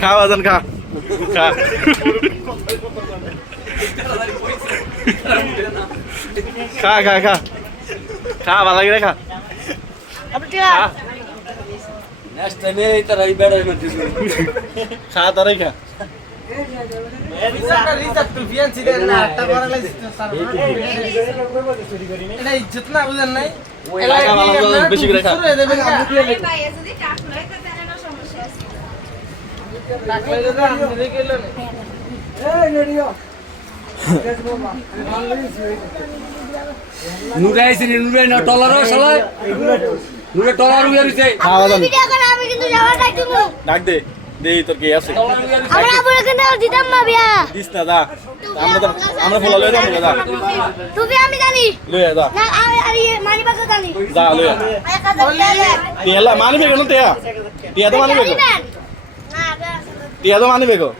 খা বাজান খা খা খা খা খা খা ভালো লাগে খা খা তারাই খা বেশি করে খা নুরাইছে নুরাই না টলারো শালা নুরে টলার উইয়া রইছে ভিডিও করে আমি কিন্তু যাওয়ার ডাক দিব ডাক দে দেই তোর কি আছে আমরা বলে কেন দিতাম না বিয়া দিস না দা আমরা ফলো লয়ে যাবো দা তুমি আমি জানি লয়ে দা না আমি আরে মানি বাগ জানি দা লয়ে টিয়া মানি বেগো না টিয়া টিয়া তো মানি বেগো টিয়া তো মানি বেগো